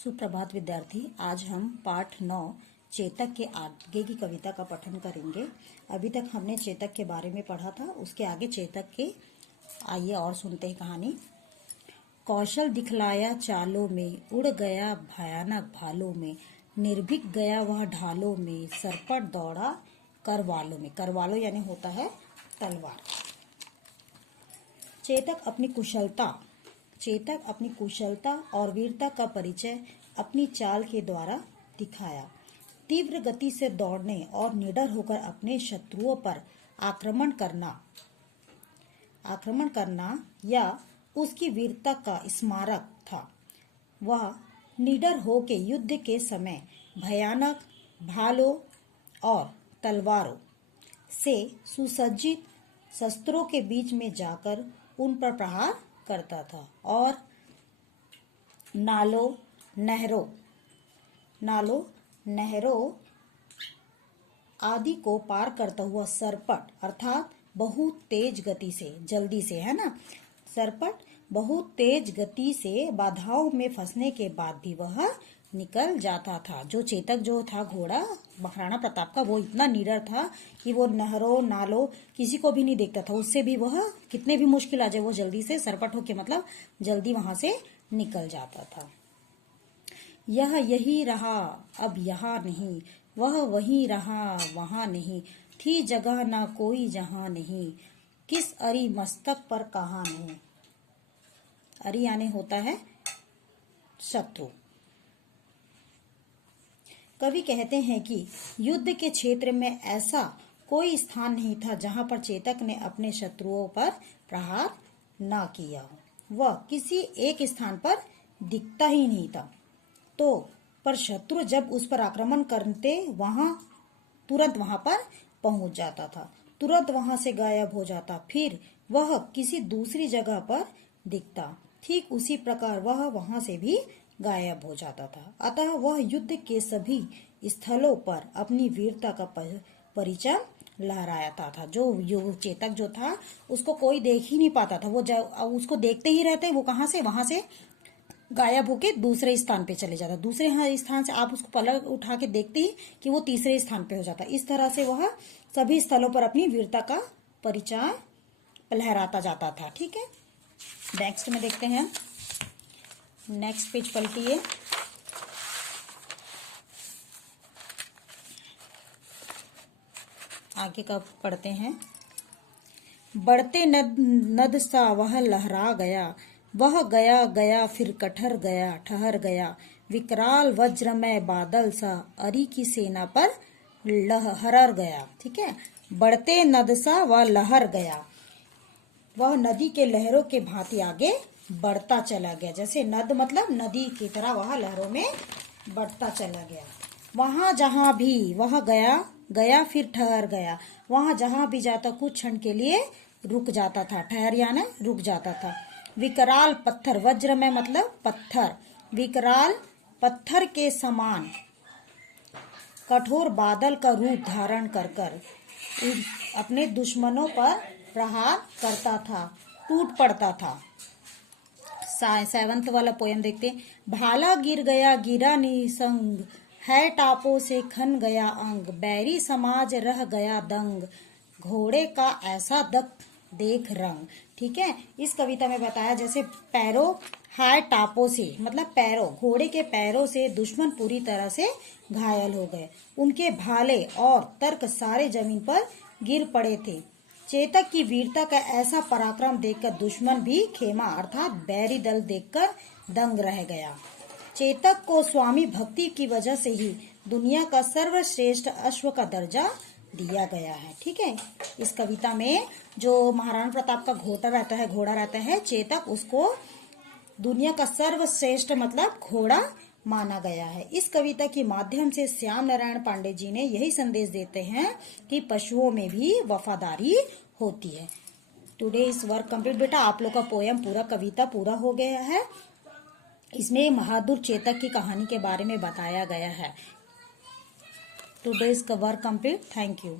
सुप्रभात विद्यार्थी। आज हम पाठ 9 चेतक के आगे की कविता का पठन करेंगे। अभी तक हमने चेतक के बारे में पढ़ा था, उसके आगे चेतक के आइए और सुनते हैं कहानी। कौशल दिखलाया चालों में, उड़ गया भयानक भालों में, निर्भीक गया वह ढालों में, सरपट दौड़ा करवालों में। करवालों यानी होता है तलवार। चेतक अपनी कुशलता और वीरता का परिचय अपनी चाल के द्वारा दिखाया। तीव्र गति से दौड़ने और निडर होकर अपने शत्रुओं पर आक्रमण करना या उसकी वीरता का स्मारक था। वह निडर होकर युद्ध के समय भयानक भालों और तलवारों से सुसज्जित शस्त्रों के बीच में जाकर उन पर प्रहार करता था और नालों, नहरों आदि को पार करता हुआ सरपट अर्थात बहुत तेज गति से, जल्दी से, है ना, सरपट बहुत तेज गति से बाधाओं में फंसने के बाद भी वह निकल जाता था। जो चेतक जो था घोड़ा महाराणा प्रताप का, वो इतना निडर था कि वो नहरों नालों किसी को भी नहीं देखता था। उससे भी वह कितने भी मुश्किल आ जाए वो जल्दी से सरपट होके मतलब जल्दी वहां से निकल जाता था। यह यही रहा अब यहाँ नहीं, वह वही रहा वहां नहीं, थी जगह ना कोई जहां नहीं, किस अरी मस्तक पर कहा नहीं। अरी यानी होता है शत्रु। कवि कहते हैं कि युद्ध के क्षेत्र में ऐसा कोई स्थान नहीं था जहां पर चेतक ने अपने शत्रुओं पर प्रहार न किया। वह किसी एक स्थान पर दिखता ही नहीं था, तो पर शत्रु जब उस पर आक्रमण करते तुरंत वहां पर पहुंच जाता था, तुरंत वहां से गायब हो जाता, फिर वह किसी दूसरी जगह पर दिखता। ठीक उसी प्रकार वह वहां से भी गायब हो जाता था। अतः वह युद्ध के सभी स्थलों पर अपनी वीरता का परिचय लहराता था। जो चेतक जो था उसको कोई देख ही नहीं पाता था। वो उसको देखते ही रहते, वो कहां से, वहां से गायब होके दूसरे स्थान पे चले जाता। दूसरे स्थान से आप उसको पलक उठा के देखते ही कि वो तीसरे स्थान पे हो जाता। इस तरह से वह सभी स्थलों पर अपनी वीरता का परिचय लहराता जाता था। ठीक है, नेक्स्ट में देखते हैं। नेक्स्ट पेज पलटिए। आगे का पढ़ते हैं। बढ़ते नद सा वह लहरा गया, वह गया गया फिर कठर गया ठहर गया, विकराल वज्रमय बादल सा अरी की सेना पर लहर गया। ठीक है, बढ़ते नद सा वह लहर गया, वह नदी के लहरों के भांति आगे बढ़ता चला गया। जैसे नद मतलब नदी की तरह वह लहरों में बढ़ता चला गया। वहां जहां भी वह गया फिर ठहर गया, वहां जहां भी जाता कुछ क्षण के लिए रुक जाता था। ठहर यानी रुक जाता था। विकराल पत्थर, वज्र में मतलब पत्थर, विकराल पत्थर के समान कठोर बादल का रूप धारण कर अपने दुश्मनों पर प्रहार करता था, टूट पड़ता था। 7th वाला पोयम देखते हैं। भाला गिर गया गिरा निसंग, है टापों से खन गया अंग, बैरी समाज रह गया दंग, घोड़े का ऐसा देख रंग। ठीक है, इस कविता में बताया जैसे पैरों है टापों से मतलब पैरों, घोड़े के पैरों से दुश्मन पूरी तरह से घायल हो गए। उनके भाले और तर्क सारे जमीन पर गिर पड़े थे। चेतक की वीरता का ऐसा पराक्रम देखकर दुश्मन भी खेमा अर्थात बैरी दल देखकर दंग रह गया। चेतक को स्वामी भक्ति की वजह से ही दुनिया का सर्वश्रेष्ठ अश्व का दर्जा दिया गया है। ठीक है, इस कविता में जो महाराणा प्रताप का घोड़ा रहता है चेतक, उसको दुनिया का सर्वश्रेष्ठ मतलब घोड़ा माना गया है। इस कविता के माध्यम से श्याम नारायण पांडे जी ने यही संदेश देते हैं कि पशुओं में भी वफादारी होती है। Today is work complete. बेटा आप लोग का पोयम पूरा कविता पूरा हो गया है। इसमें बहादुर चेतक की कहानी के बारे में बताया गया है। Today is work complete. Thank you.